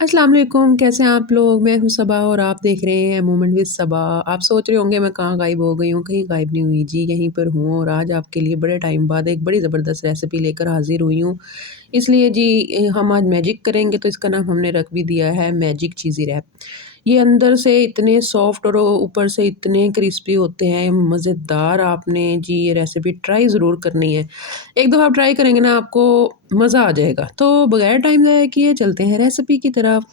अस्सलाम वालेकुम, कैसे हैं आप लोग? मैं हूँ सबा और आप देख रहे हैं मोमेंट विद सबा। आप सोच रहे होंगे मैं कहाँ गायब हो गई हूँ, कहीं गायब नहीं हुई जी, यहीं पर हूँ और आज आपके लिए बड़े टाइम बाद एक बड़ी ज़बरदस्त रेसिपी लेकर हाज़िर हुई हूँ। इसलिए जी हम आज मैजिक करेंगे तो इसका नाम हमने रख भी दिया है मैजिक चीज़ी रैप। ये अंदर से इतने सॉफ्ट और ऊपर से इतने क्रिस्पी होते हैं, मज़ेदार। आपने जी ये रेसिपी ट्राई ज़रूर करनी है। एक दफ़ा आप ट्राई करेंगे ना आपको मज़ा आ जाएगा। तो बगैर टाइम ज़ाया किए चलते हैं रेसिपी की तरफ।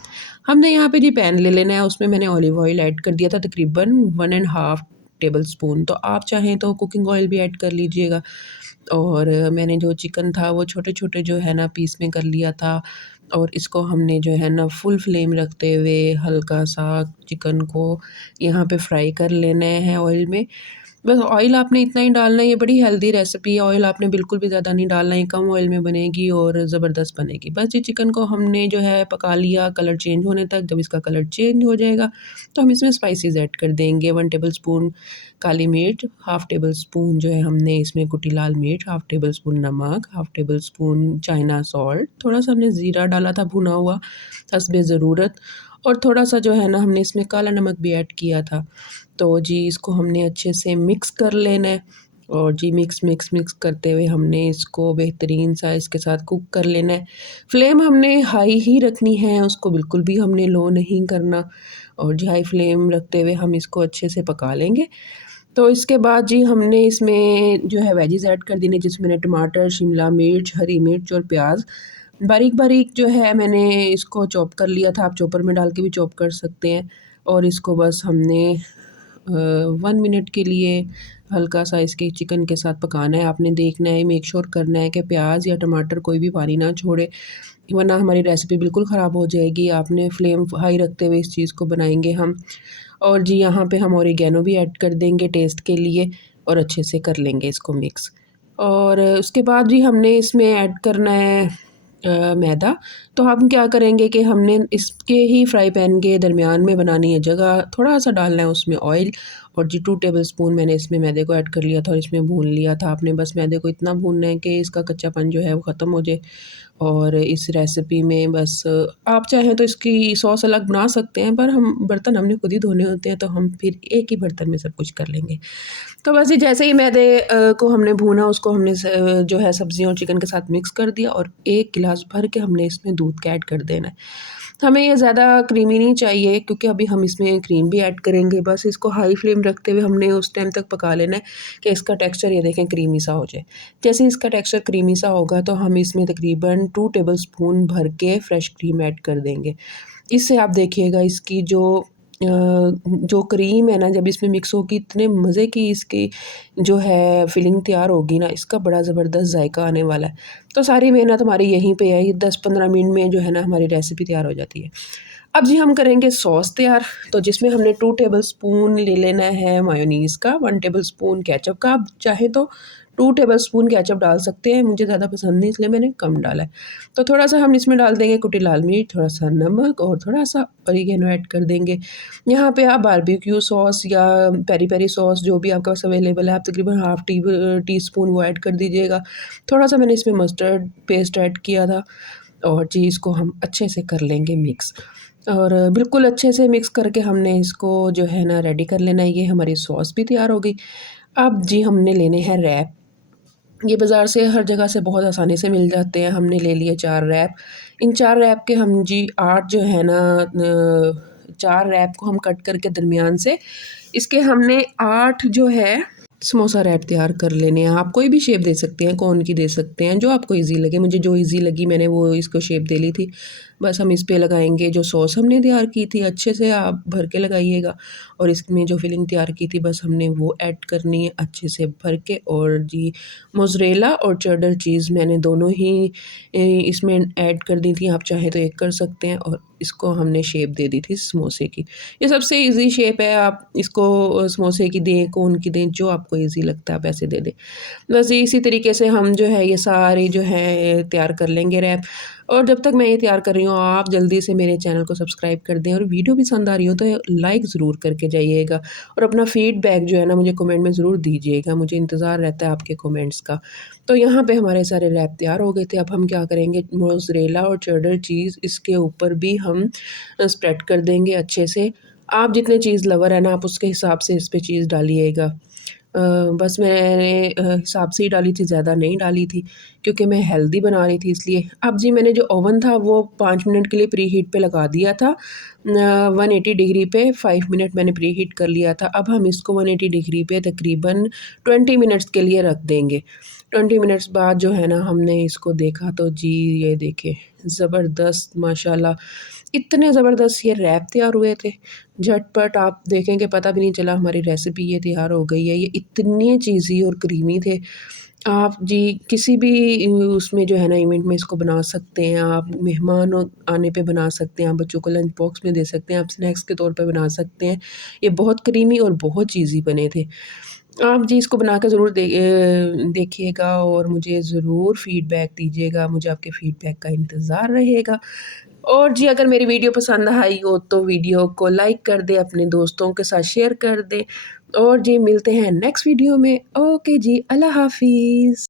हमने यहाँ पे जी पैन ले लेना है, उसमें मैंने ऑलिव ऑयल ऐड कर दिया था तकरीबन 1 एंड हाफ टेबल स्पून। तो आप चाहें तो कुकिंग ऑयल भी ऐड कर लीजिएगा। और मैंने जो चिकन था वो छोटे-छोटे जो है ना पीस में कर लिया था और इसको हमने जो है ना फुल फ्लेम रखते हुए हल्का-सा चिकन को यहाँ पे फ्राई कर लेना है ऑयल में। बस ऑयल आपने इतना ही डालना है, ये बड़ी हेल्दी रेसिपी है, ऑयल आपने बिल्कुल भी ज़्यादा नहीं डालना, ये कम ऑयल में बनेगी और ज़बरदस्त बनेगी। बस ये चिकन को हमने जो है पका लिया कलर चेंज होने तक, जब इसका कलर चेंज हो जाएगा, तो हम इसमें स्पाइसेस ऐड कर देंगे। 1 टेबलस्पून काली मिर्च, हाफ़ टेबल स्पून जो है हमने इसमें कुटी लाल मिर्च, हाफ़ टेबल स्पून नमक, half table spoon China salt, थोड़ा-सा हमने ज़ीरा डाला था भुना हुआ हस्बे ज़रूरत और थोड़ा-सा जो है ना हमने इसमें काला नमक भी ऐड किया था। तो जी इसको हमने अच्छे से मिक्स कर लेना है और जी मिक्स करते हुए हमने इसको बेहतरीन सा इसके साथ कुक कर लेना है। फ्लेम हमने हाई ही रखनी है, उसको बिल्कुल भी हमने लो नहीं करना और जी हाई फ्लेम रखते हुए हम इसको अच्छे से पका लेंगे। तो इसके बाद जी हमने इसमें जो है वेजिज़ ऐड कर देने, जिसमें मैंने टमाटर, शिमला मिर्च, हरी मिर्च और प्याज़ बारीक-बारीक जो है मैंने इसको चॉप कर लिया था, आप चॉपर में डाल के भी चॉप कर सकते हैं और इसको बस हमने 1 मिनट के लिए हल्का-सा इसके चिकन के साथ पकाना है। आपने देखना है, मेक श्योर करना है कि प्याज़ या टमाटर कोई भी पानी ना छोड़े, वरना हमारी रेसिपी बिल्कुल ख़राब हो जाएगी। आपने फ्लेम हाई रखते हुए इस चीज़ को बनाएँगे हम। और जी यहाँ पे हम ओरिगैनो भी ऐड कर देंगे टेस्ट के लिए और अच्छे से कर लेंगे इसको मिक्स। और उसके बाद जी हमने इसमें ऐड करना है मैदा। तो हम क्या करेंगे कि हमने इसके ही फ्राई पैन के दरमियान में बनानी है जगह, थोड़ा-सा डालना है उसमें ऑयल और जी 2 टेबलस्पून मैंने इसमें मैदे को ऐड कर लिया था और इसमें भून लिया था। आपने बस मैदे को इतना भूनना है कि इसका कच्चापन जो है वो ख़त्म हो जाए। और इस रेसिपी में बस आप चाहें तो इसकी सॉस अलग बना सकते हैं, पर हम बर्तन हमने खुद ही धोने होते हैं, तो हम फिर एक ही बर्तन में सब कुछ कर लेंगे। तो बस ये जैसे ही मैदे को हमने भूना, उसको हमने जो है सब्जियों और चिकन के साथ मिक्स कर दिया और 1 गिलास भर के हमने इसमें दूध का ऐड कर देना है। हमें ये ज़्यादा क्रीमी नहीं चाहिए क्योंकि अभी हम इसमें क्रीम भी ऐड करेंगे। बस इसको हाई फ्लेम रखते हुए हमने उस टाइम तक पका लेना है कि इसका टेक्सचर ये देखें क्रीमी सा हो जाए। जैसे ही इसका टेक्सचर क्रीमी सा होगा तो हम इसमें तकरीबन 2 टेबलस्पून भर के फ्रेश क्रीम ऐड कर देंगे। इससे आप देखिएगा इसकी जो क्रीम है ना, जब इसमें मिक्स होगी इतने मज़े की इसकी जो है फिलिंग तैयार होगी ना, इसका बड़ा ज़बरदस्त जायका आने वाला है। तो सारी मेहनत हमारी यहीं पे है, ये 10-15 मिनट में जो है ना हमारी रेसिपी तैयार हो जाती है। अब जी हम करेंगे सॉस तैयार, तो जिसमें हमने 2 टेबलस्पून ले लेना है मायोनीज़ का, 1 टेबलस्पून केचअप का। आप चाहें तो 2 टेबलस्पून केचअप डाल सकते हैं, मुझे ज़्यादा पसंद नहीं इसलिए मैंने कम डाला है। तो थोड़ा-सा हम इसमें डाल देंगे कुटी लाल मिर्च, थोड़ा-सा नमक और थोड़ा-सा ऑरिगैनो ऐड कर देंगे। यहाँ पे आप बारबेक्यू सॉस या पेरी-पेरी सॉस जो भी आपके पास अवेलेबल है, आप तकरीबन हाफ़ टीस्पून वो ऐड कर दीजिएगा। थोड़ा-सा मैंने इसमें मस्टर्ड पेस्ट ऐड किया था और जी इसको हम अच्छे से कर लेंगे मिक्स। और बिल्कुल अच्छे से मिक्स करके हमने इसको जो है ना रेडी कर लेना है। ये हमारी सॉस भी तैयार हो गई। अब जी हमने लेने हैं रैप। ये बाज़ार से हर जगह से बहुत आसानी से मिल जाते हैं। हमने ले लिए 4 रैप। इन 4 रैप के हम जी 8 जो है ना 4 रैप को हम कट करके दरमियान से इसके हमने 8 जो है समोसा रैप तैयार कर लेने हैं। आप कोई भी शेप दे सकते हैं, कोन की दे सकते हैं, जो आपको ईज़ी लगे। मुझे जो ईज़ी लगी मैंने वो इसको शेप दे ली थी। बस हम इस पे लगाएँगे जो सॉस हमने तैयार की थी, अच्छे से आप भर के लगाइएगा और इसमें जो फिलिंग तैयार की थी बस हमने वो ऐड करनी है अच्छे से भर के। और जी मोज़रेला और चेडर चीज़ मैंने दोनों ही इसमें ऐड कर दी थी। आप चाहें तो एक कर सकते हैं और इसको हमने शेप दे दी थी समोसे की। ये सबसे ईज़ी शेप है, आप इसको समोसे की दें, कोन की दें, जो आपको ईज़ी लगता है आप ऐसे दे दें। बस इसी तरीके से हम जो है ये सारे जो है तैयार कर लेंगे रैप। और जब तक मैं ये तैयार कर रही हूँ, आप जल्दी से मेरे चैनल को सब्सक्राइब कर दें और वीडियो भी पसंद आ रही हो तो लाइक ज़रूर करके जाइएगा और अपना फीडबैक जो है ना मुझे कमेंट में ज़रूर दीजिएगा, मुझे इंतज़ार रहता है आपके कमेंट्स का। तो यहाँ पे हमारे सारे रैप तैयार हो गए थे। अब हम क्या करेंगे, मोज़रेला और चेडर चीज़ इसके ऊपर भी हम स्प्रेड कर देंगे अच्छे से। आप जितने चीज़ लवर हैं ना, आप उसके हिसाब से इस पे चीज़ डालिएगा। बस मैंने हिसाब से ही डाली थी, ज़्यादा नहीं डाली थी क्योंकि मैं हेल्दी बना रही थी इसलिए। अब जी मैंने जो ओवन था वो 5 मिनट के लिए प्री हीट पे लगा दिया था। 180 डिग्री पे 5 मिनट मैंने प्री हीट कर लिया था। अब हम इसको 180 डिग्री पे तकरीबन 20 मिनट्स के लिए रख देंगे। 20 मिनट्स बाद जो है ना हमने इसको देखा तो जी ये देखें, ज़बरदस्त माशाल्लाह, इतने ज़बरदस्त ये रैप तैयार हुए थे। झटपट आप देखेंगे पता भी नहीं चला हमारी रेसिपी ये तैयार हो गई है। ये इतने चीज़ी और क्रीमी थे। आप जी किसी भी उसमें जो है ना इवेंट में इसको बना सकते हैं, आप मेहमान आने पे बना सकते हैं, आप बच्चों को लंच बॉक्स में दे सकते हैं, आप स्नैक्स के तौर पे बना सकते हैं। ये बहुत क्रीमी और बहुत चीज़ी बने थे। आप जी इसको बना के ज़रूर देखिएगा और मुझे ज़रूर फ़ीडबैक दीजिएगा, मुझे आपके फ़ीडबैक का इंतज़ार रहेगा। और जी अगर मेरी वीडियो पसंद आई हो तो वीडियो को लाइक कर दें, अपने दोस्तों के साथ शेयर कर दें और जी मिलते हैं नेक्स्ट वीडियो में। ओके जी, अल्लाह हाफ़िज़।